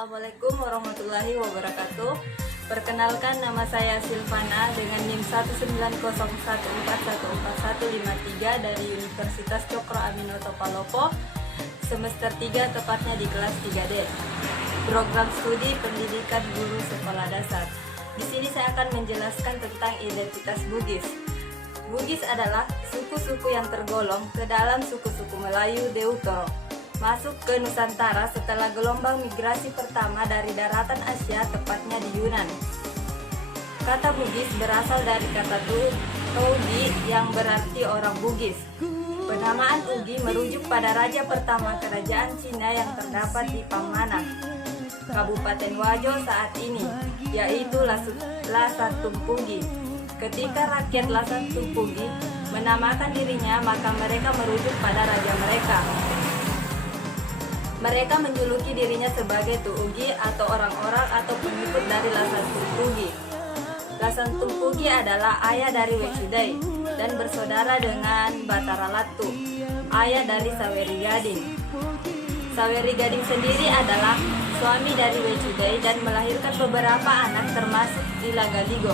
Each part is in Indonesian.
Assalamualaikum warahmatullahi wabarakatuh. Perkenalkan, nama saya Silvana dengan NIM 19014144153 dari Universitas Cokro Aminoto Palopo, semester 3, tepatnya di kelas 3D. Program studi pendidikan guru sekolah dasar. Di sini saya akan menjelaskan tentang identitas Bugis. Bugis adalah suku-suku yang tergolong ke dalam suku-suku Melayu Deutoro, masuk ke Nusantara setelah gelombang migrasi pertama dari daratan Asia, tepatnya di Yunan. Kata Bugis berasal dari kata Tugi yang berarti orang Bugis. Penamaan Ugi merujuk pada raja pertama kerajaan Cina yang terdapat di Pangmanang, Kabupaten Wajo saat ini, yaitu Lasantungpugi. Ketika rakyat Lasantungpugi menamakan dirinya, maka mereka merujuk pada raja mereka. Mereka menjuluki dirinya sebagai Tuugi atau orang-orang atau pengikut dari Lasantungpugi. Lasantungpugi adalah ayah dari Wecudai dan bersaudara dengan Batara Latu, ayah dari Saweri Gading. Saweri Gading sendiri adalah suami dari Wecudai dan melahirkan beberapa anak termasuk Ila Galigo,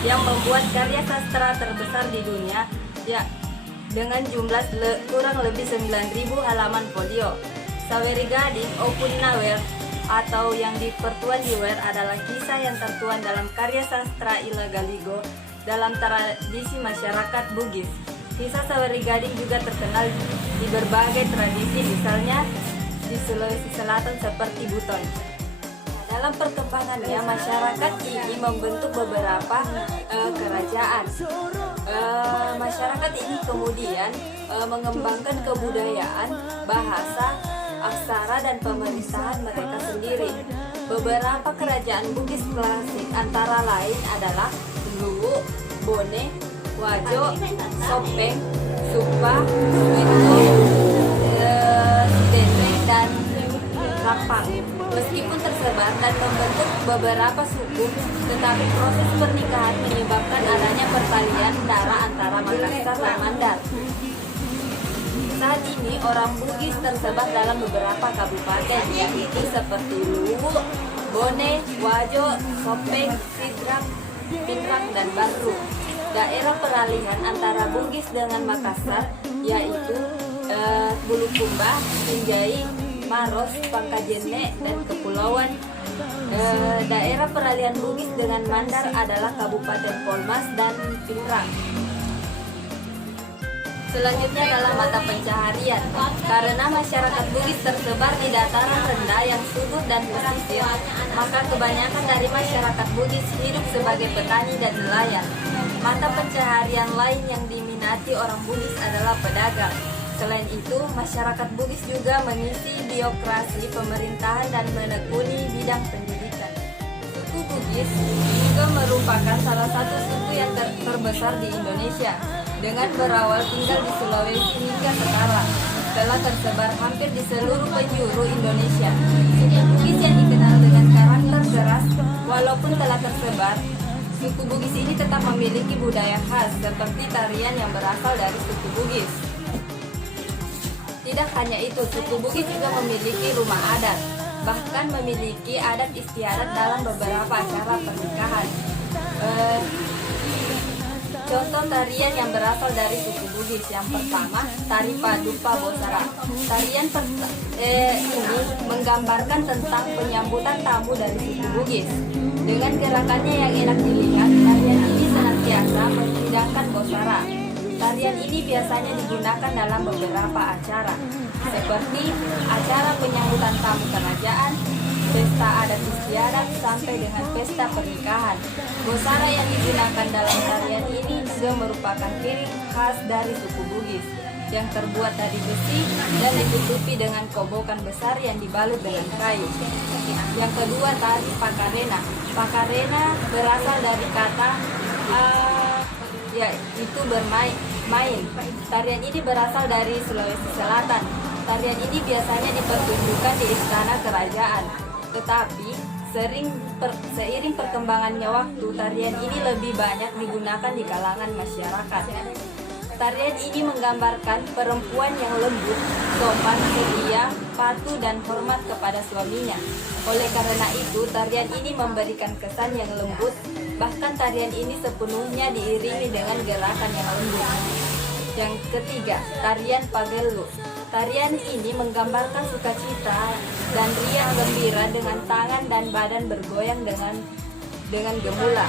yang membuat karya sastra terbesar di dunia dengan jumlah kurang lebih 9.000 halaman folio. Saweri Gading Opunnawer atau yang dipertuan di Wer adalah kisah yang tertuang dalam karya sastra Ila Galigo dalam tradisi masyarakat Bugis. Kisah Saweri Gading juga terkenal di berbagai tradisi, misalnya di Sulawesi Selatan seperti Buton. Dalam perkembangannya, masyarakat ini membentuk beberapa kerajaan. Masyarakat ini kemudian mengembangkan kebudayaan, bahasa, aksara, dan pemerintahan mereka sendiri. Beberapa kerajaan Bugis klasik antara lain adalah Luwu, Bone, Wajo, Sopeng, Supa, Winto, Sidete, dan Rampang. Meskipun tersebar dan membentuk beberapa suku, tetapi proses pernikahan menyebabkan adanya pertalian darah antara Makassar dan Mandar. Saat ini orang Bugis tersebar dalam beberapa kabupaten, yaitu seperti Luwu, Bone, Wajo, Sopeng, Sidrap, Pinrang, dan Barru. Daerah peralihan antara Bugis dengan Makassar yaitu Bulukumba, Sinjai, Maros, Pangkajene, dan Kepulauan. Daerah peralihan Bugis dengan Mandar adalah Kabupaten Polmas dan Pinrang. Selanjutnya adalah mata pencaharian. Karena masyarakat Bugis tersebar di dataran rendah yang subur dan pesisir, maka kebanyakan dari masyarakat Bugis hidup sebagai petani dan nelayan. Mata pencaharian lain yang diminati orang Bugis adalah pedagang. Selain itu, masyarakat Bugis juga mengisi birokrasi pemerintahan dan menekuni bidang pendidikan. Suku Bugis juga merupakan salah satu suku yang terbesar di Indonesia, dengan berawal tinggal di Sulawesi hingga sekarang. Telah tersebar hampir di seluruh penjuru Indonesia. Suku Bugis yang dikenal dengan karakter keras, walaupun telah tersebar, suku Bugis ini tetap memiliki budaya khas seperti tarian yang berasal dari suku Bugis. Tidak hanya itu, suku Bugis juga memiliki rumah adat, bahkan memiliki adat istiadat dalam beberapa acara pernikahan. Contoh tarian yang berasal dari suku Bugis, yang pertama, tari Paduka Bosara. Tarian ini menggambarkan tentang penyambutan tamu dari suku Bugis. Dengan gerakannya yang enak dilihat, tarian ini senantiasa menghidangkan Bosara. Tarian ini biasanya digunakan dalam beberapa acara, seperti acara penyambutan tamu kerajaan, pesta adat istiadat, sampai dengan pesta pernikahan. Bosara yang digunakan dalam tarian ini juga merupakan piring khas dari suku Bugis, yang terbuat dari besi dan ditutupi dengan kobokan besar yang dibalut dengan kayu. Yang kedua, tari Pakarena. Pakarena berasal dari kata yaitu bermain. Tarian ini berasal dari Sulawesi Selatan. Tarian ini biasanya dipertunjukkan di istana kerajaan. Tetapi seiring perkembangannya waktu, tarian ini lebih banyak digunakan di kalangan masyarakat. Tarian ini menggambarkan perempuan yang lembut, sopan, setia, patuh, dan hormat kepada suaminya. Oleh karena itu, tarian ini memberikan kesan yang lembut. Bahkan tarian ini sepenuhnya diiringi dengan gerakan yang lembut. Yang ketiga, tarian Pagelu. Tarian ini menggambarkan sukacita dan riang gembira dengan tangan dan badan bergoyang dengan gemula.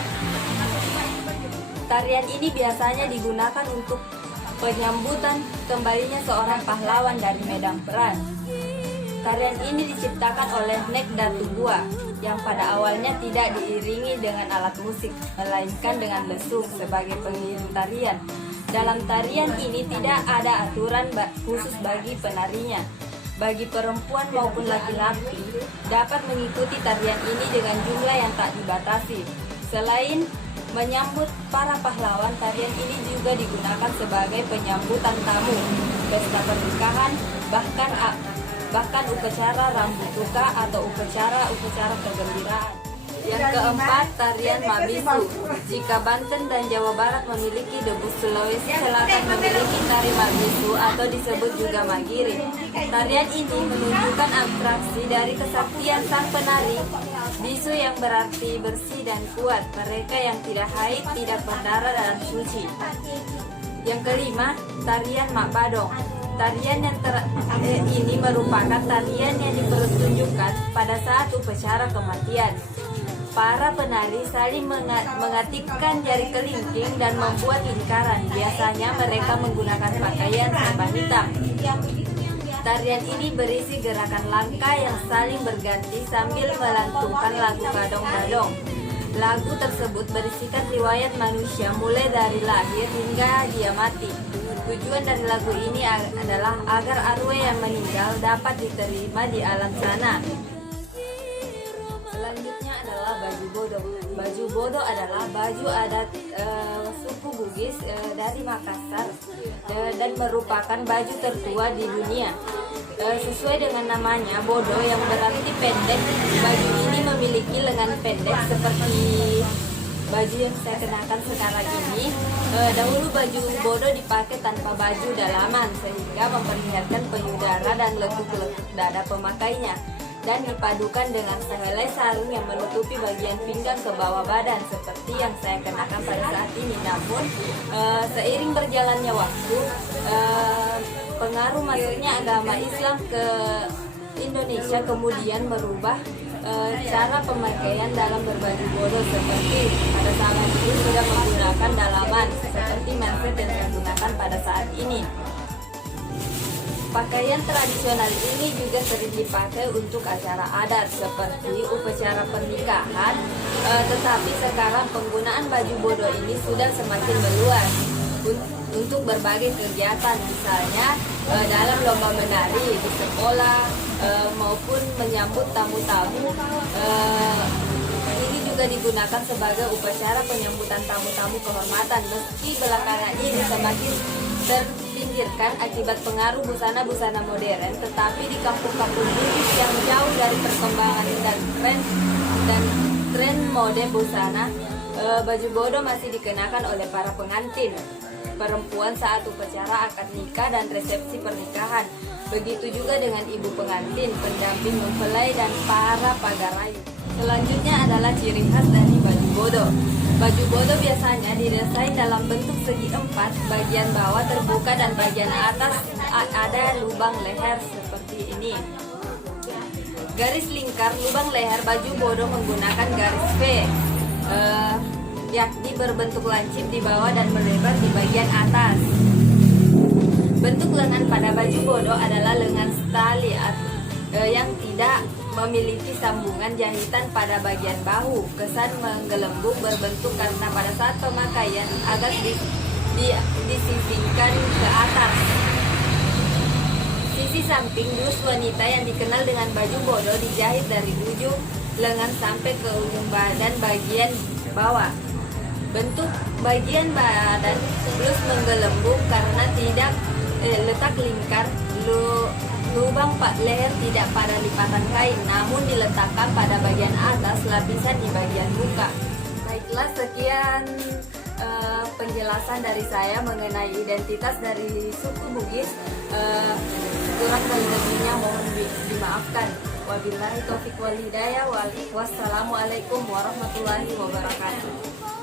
Tarian ini biasanya digunakan untuk penyambutan kembalinya seorang pahlawan dari medan perang. Tarian ini diciptakan oleh Nek Datugua yang pada awalnya tidak diiringi dengan alat musik, melainkan dengan lesung sebagai pengiring tarian. Dalam tarian ini tidak ada aturan khusus bagi penarinya. Bagi perempuan maupun laki-laki dapat mengikuti tarian ini dengan jumlah yang tak dibatasi. Selain menyambut para pahlawan, tarian ini juga digunakan sebagai penyambutan tamu, pesta pernikahan, bahkan upacara rambut luka atau upacara kegembiraan. Yang keempat, tarian Mabisu. Jika Banten dan Jawa Barat memiliki debus, Sulawesi Selatan memiliki tari Mabisu atau disebut juga Magiri. Tarian ini menunjukkan atraksi dari kesaktian sang penari bisu yang berarti bersih dan kuat, mereka yang tidak haid, tidak berdarah, dan suci. Yang kelima, tarian Mak Badong. Tarian yang ini merupakan tarian yang dipertunjukkan pada saat upacara kematian. Para penari saling mengatikkan jari kelingking dan membuat lingkaran. Biasanya mereka menggunakan pakaian serba hitam. Tarian ini berisi gerakan langkah yang saling berganti sambil melantunkan lagu Badong-Badong. Lagu tersebut berisikan riwayat manusia mulai dari lahir hingga dia mati. Tujuan dari lagu ini adalah agar arwah yang meninggal dapat diterima di alam sana. Selanjutnya adalah baju bodo. Baju bodo adalah baju adat suku Bugis dari Makassar dan merupakan baju tertua di dunia. Sesuai dengan namanya, bodo yang berarti pendek, baju ini memiliki lengan pendek seperti baju yang saya kenakan sekarang ini. Dahulu baju bodo dipakai tanpa baju dalaman sehingga memperlihatkan payudara dan lekuk-lekuk dada pemakainya, dan dipadukan dengan sehelai sarung yang menutupi bagian pinggang ke bawah badan seperti yang saya kenakan pada saat ini. Namun seiring berjalannya waktu, pengaruh masuknya agama Islam ke Indonesia kemudian merubah cara pemakaian dalam berbaju bodo, seperti pada saat itu sudah menggunakan dalaman seperti manset yang digunakan pada saat ini. Pakaian tradisional ini juga sering dipakai untuk acara adat seperti upacara pernikahan, tetapi sekarang penggunaan baju bodo ini sudah semakin meluas untuk berbagai kegiatan, misalnya dalam lomba menari di sekolah maupun menyambut tamu-tamu. Ini juga digunakan sebagai upacara penyambutan tamu-tamu kehormatan, meski belakangan ini semakin terpinggirkan akibat pengaruh busana-busana modern, tetapi di kampung-kampung Bugis yang jauh dari perkembangan dan tren mode busana, baju bodo masih dikenakan oleh para pengantin perempuan saat upacara akad nikah dan resepsi pernikahan. Begitu juga dengan ibu pengantin, pendamping mempelai, dan para pagarayu. Selanjutnya adalah ciri khas dari baju bodo. Baju bodo biasanya didesain dalam bentuk segi empat, bagian bawah terbuka dan bagian atas ada lubang leher seperti ini. Garis lingkar lubang leher baju bodo menggunakan garis V, yakni berbentuk lancip di bawah dan melebar di bagian atas. Bentuk lengan pada baju bodo adalah lengan stali yang tidak memiliki sambungan jahitan pada bagian bahu. Kesan menggelembung berbentuk karena pada saat pemakaian agak disisingkan ke atas. Sisi samping dus wanita yang dikenal dengan baju bodo dijahit dari ujung lengan sampai ke ujung badan bagian bawah. Bentuk bagian badan blus menggelembung karena tidak letak lingkar. Lubang leher tidak pada lipatan kain, namun diletakkan pada bagian atas lapisan di bagian muka. Baiklah, sekian penjelasan dari saya mengenai identitas dari suku Bugis. Kurang dan lebihnya mohon dimaafkan. Wabillahi taufiq wal hidayah. Wassalamualaikum warahmatullahi wabarakatuh.